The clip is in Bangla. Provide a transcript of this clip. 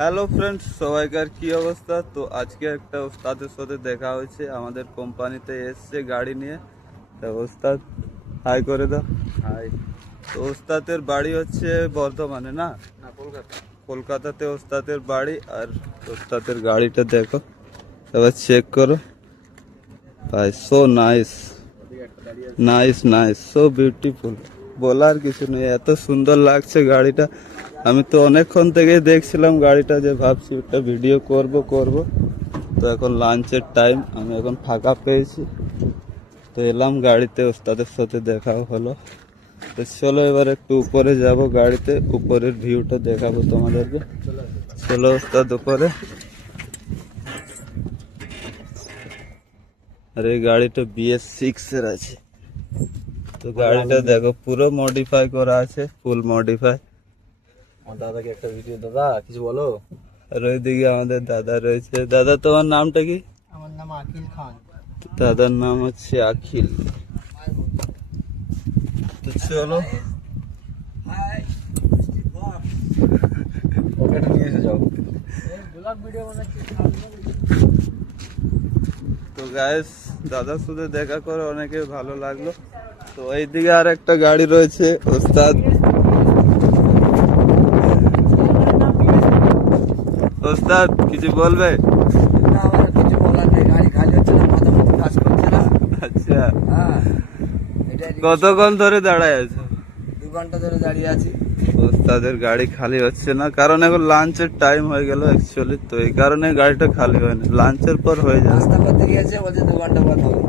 হ্যালো ফ্রেন্ডস, সবাইকার কি অবস্থা? তো আজকে একটা ওস্তাদের সাথে দেখা হয়েছে, আমাদের কোম্পানিতে এসছে গাড়ি নিয়ে। তো ওস্তাদ হাই করে দাও। হাই। তো ওস্তাদের বাড়ি হচ্ছে বর্ধমানে, না না, কলকাতা। কলকাতাতে ওস্তাদের বাড়ি। আর ওস্তাদের গাড়িটা দেখো, এবার চেক করো ভাই। So nice, nice nice, so beautiful. বলার কিছু নেই, এত সুন্দর লাগছে গাড়িটা। আমি তো অনেকক্ষণ থেকে দেখছিলাম গাড়িটা, যে ভাবছি একটা ভিডিও করব। তো এখন লাঞ্চের টাইম, আমি এখন ফাঁকা পেয়েছি, তো এলাম গাড়িতে, ওস্তাদের সাথে দেখাও হলো। তো চলো এবার একটু উপরে যাব, গাড়িতে উপরের ভিউটা দেখাবো তোমাদেরকে। চলো ওস্তাদ উপরে। আর এই গাড়িটা BS6 এর আছে। তো গাড়িটা দেখো পুরো মডিফাই করা আছে, ফুল মডিফাই। আমার দাদাকে একটা ভিডিও, দাদা কিছু বলো। আর ওইদিকে আমাদের দাদা রয়েছে। দাদা, তোমার নামটা কি? আমার নাম আকিল খান। দাদার নাম হচ্ছে আখিল। তো চলো ওকে এটা নিয়ে এসে যাও। তো গাইস, দাদার সাথে দেখা করে অনেকে ভালো লাগলো। তো এইদিকে আর একটা গাড়ি রয়েছে ওস্তাদ। ওস্তাদ কিছু বলবে? না, আমার কিছু বলার নেই, গাড়ি খালি হচ্ছে না, মাথা মাথা কাজ করছে না। আচ্ছা, হ্যাঁ, এটা কতক্ষণ ধরে দাঁড়ায় আছো? 2 ঘন্টা ধরে দাঁড়িয়ে আছি। ওস্তাদের গাড়ি খালি হচ্ছে না, কারণ এখন লাঞ্চের টাইম হয়ে গেল অ্যাকচুয়ালি। তো এই কারণে গাড়িটা খালি হয়নি, লাঞ্চের পর হয়ে যাবে। নাস্তা করতে গিয়েছে, বলছে 2 ঘন্টা পর হবে।